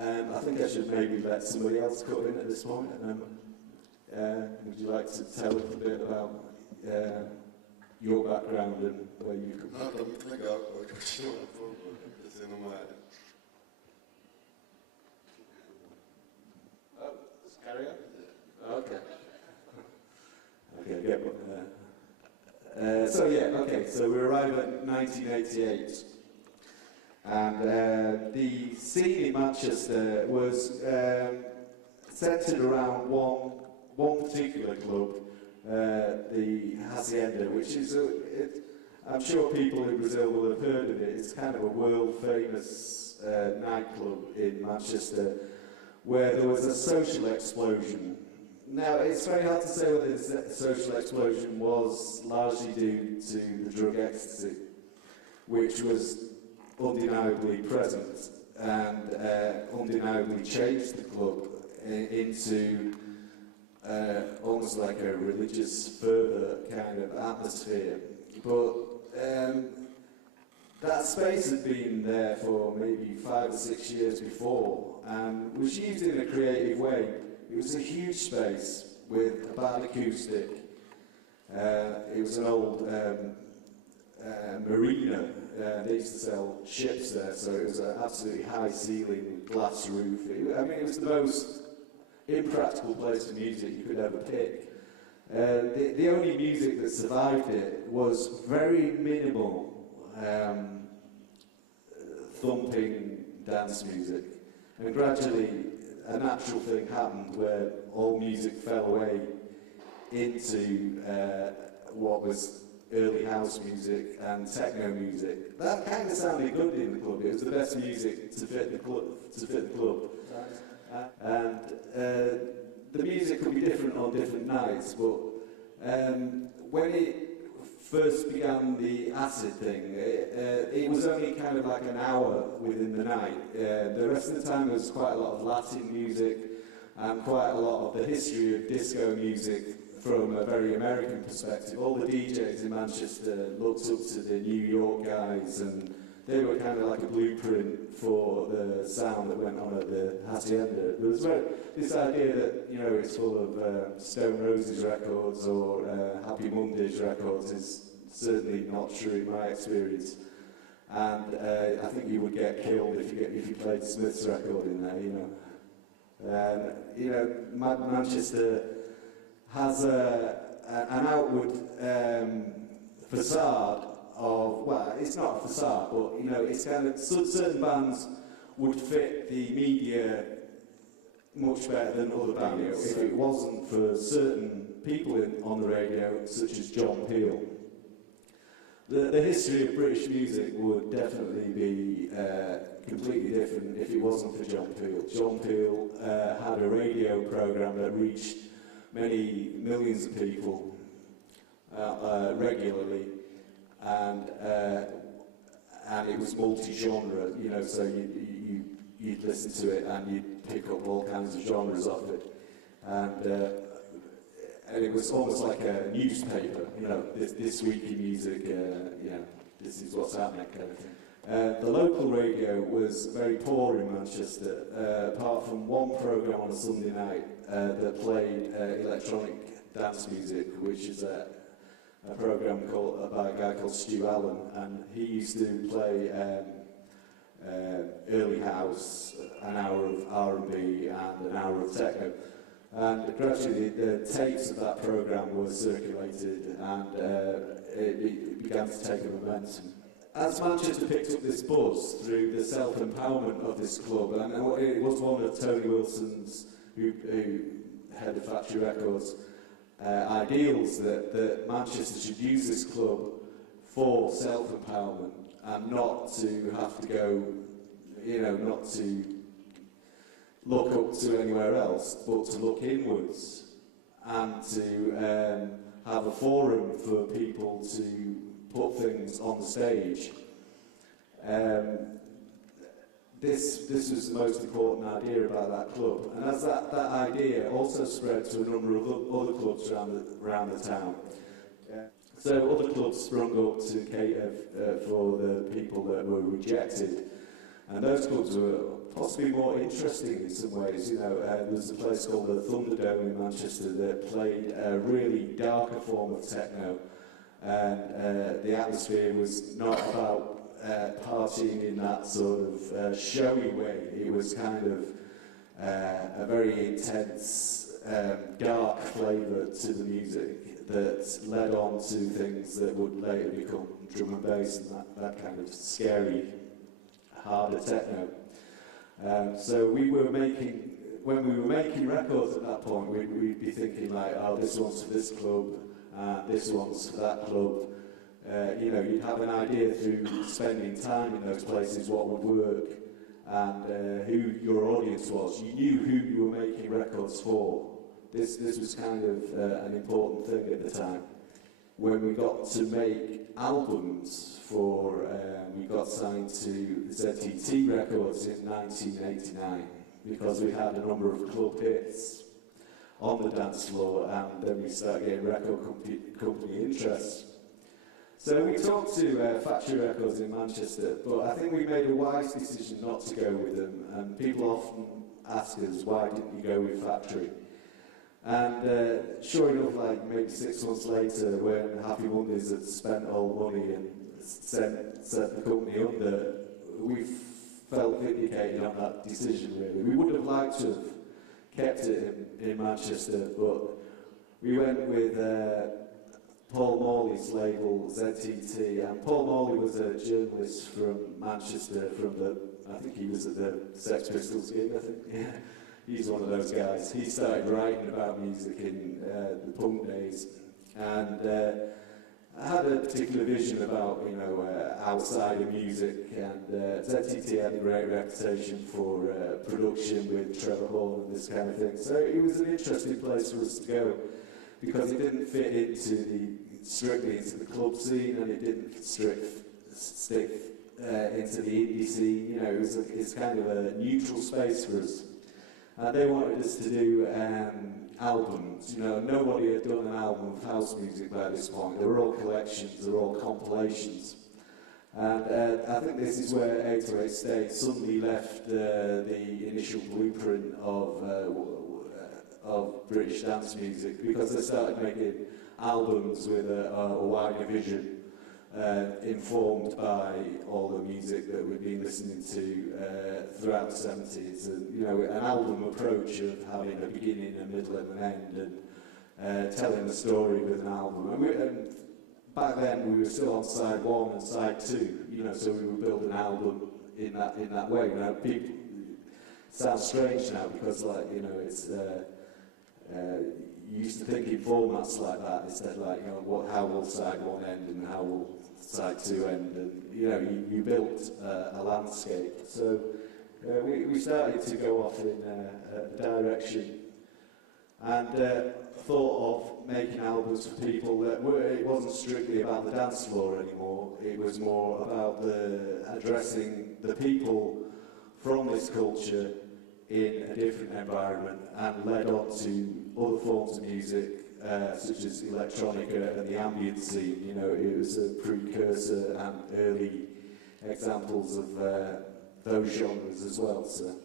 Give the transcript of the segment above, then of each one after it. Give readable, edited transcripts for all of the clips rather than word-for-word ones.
I think I should maybe let somebody else cut in at this point. Would you like to tell a little bit about your background and where you come from? Não, tá muito legal. Pode continuar, por favor. Fazendo uma... Oh, let's carry on. Okay. Okay, get one. So we arrive at 1988. And the scene in Manchester was centred around one particular club, the Hacienda, which is, I'm sure people in Brazil will have heard of it. It's kind of a world-famous nightclub in Manchester where there was a social explosion. Now, it's very hard to say whether this social explosion was largely due to the drug ecstasy, which was undeniably present and undeniably changed the club into almost like a religious fervour kind of atmosphere. But that space had been there for maybe 5 or 6 years before and was used in a creative way. It was a huge space with a bad acoustic. It was an old marina. They used to sell ships there, so it was an absolutely high ceiling, glass roof. It was the most impractical place for music you could ever pick. The only music that survived it was very minimal thumping dance music. And gradually, a natural thing happened where all music fell away into what was early house music and techno music. That kind of sounded good in the club. It was the best music to fit the club. And the music could be different on different nights, but when it first began the acid thing, it was only kind of like an hour within the night. The rest of the time there was quite a lot of Latin music and quite a lot of the history of disco music from a very American perspective. All the DJs in Manchester looked up to the New York guys, and they were kind of like a blueprint for the sound that went on at the Hacienda. There was this idea that, it's full of Stone Roses records or Happy Mondays records is certainly not true in my experience. And I think you would get killed if you played Smith's record in there, Manchester has an outward facade of, well, it's not a facade, but it's kind of, certain bands would fit the media much better than other bands if it wasn't for certain people on the radio, such as John Peel. The history of British music would definitely be completely different if it wasn't for John Peel. John Peel had a radio programme that reached many millions of people regularly, and it was multi-genre, so you'd listen to it and you'd pick up all kinds of genres off it, and it was almost like a newspaper, this week in music, this is what's happening kind of thing. The local radio was very poor in Manchester, apart from one programme on a Sunday night that played electronic dance music, which is a programme by a guy called Stu Allen, and he used to play early house, an hour of R&B and an hour of techno. And gradually the tapes of that programme were circulated, and it began to take a momentum. As Manchester picked up this buzz through the self-empowerment of this club, and it was one of Tony Wilson's, who head of Factory Records, ideals that Manchester should use this club for self-empowerment and not to have to go, not to look up to anywhere else, but to look inwards and to have a forum for people to put things on the stage. This was the most important idea about that club, and as that idea also spread to a number of other clubs around the town. So other clubs sprung up to cater for the people that were rejected, and those clubs were possibly more interesting in some ways. You know, there's a place called the Thunderdome in Manchester that played a really darker form of techno, and the atmosphere was not about partying in that sort of showy way. It was kind of a very intense, dark flavour to the music that led on to things that would later become drum and bass and that kind of scary, harder techno. So we were making, when we were making records at that point, we'd be thinking like, oh, this one's for this club, this one's for that club. You know, you'd have an idea through spending time in those places what would work and who your audience was. You knew who you were making records for. This was kind of an important thing at the time. When we got to make albums for, we got signed to ZTT Records in 1989 because we had a number of club hits on the dance floor, and then we started getting record company interest. So we talked to Factory Records in Manchester, but I think we made a wise decision not to go with them, and people often ask us, why didn't you go with Factory? And sure enough, like maybe 6 months later, when Happy Mondays had spent all the money and set the company under, we felt vindicated on that decision, really. We would have liked to have kept it in Manchester, but we went with Paul Morley's label, ZTT, and Paul Morley was a journalist from Manchester, I think he was at the Sex Pistols gig, I think, yeah. He's one of those guys. He started writing about music in the punk days, and I had a particular vision about, you know, outside of music, and ZTT had a great reputation for production with Trevor Hall and this kind of thing. So it was an interesting place for us to go, because it didn't fit strictly into the club scene, and it didn't stick into the indie scene. You know, it's kind of a neutral space for us. And they wanted us to do albums. You know, nobody had done an album of house music by this point. They were all collections, they were all compilations. And I think this is where 808 State suddenly left the initial blueprint of British dance music, because they started making albums with a wider vision, informed by all the music that we'd been listening to throughout the 70s, and, you know, an album approach of having a beginning, a middle and an end, and telling a story with an album. And back then we were still on side 1 and side 2, you know, so we would build an album in that way. You know, people, it sounds strange now because, like, you know, it's you used to think in formats like that instead, like, you know, how will side 1 end and how will side 2 end, and, you know, you built a landscape. So we started to go off in a direction, and thought of making albums for people that it wasn't strictly about the dance floor anymore. It was more about addressing the people from this culture in a different environment, and led on to other forms of music, such as electronica and the ambient scene. You know, it was a precursor and early examples of those genres as well. So,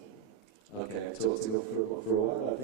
okay, I talked enough for a while, I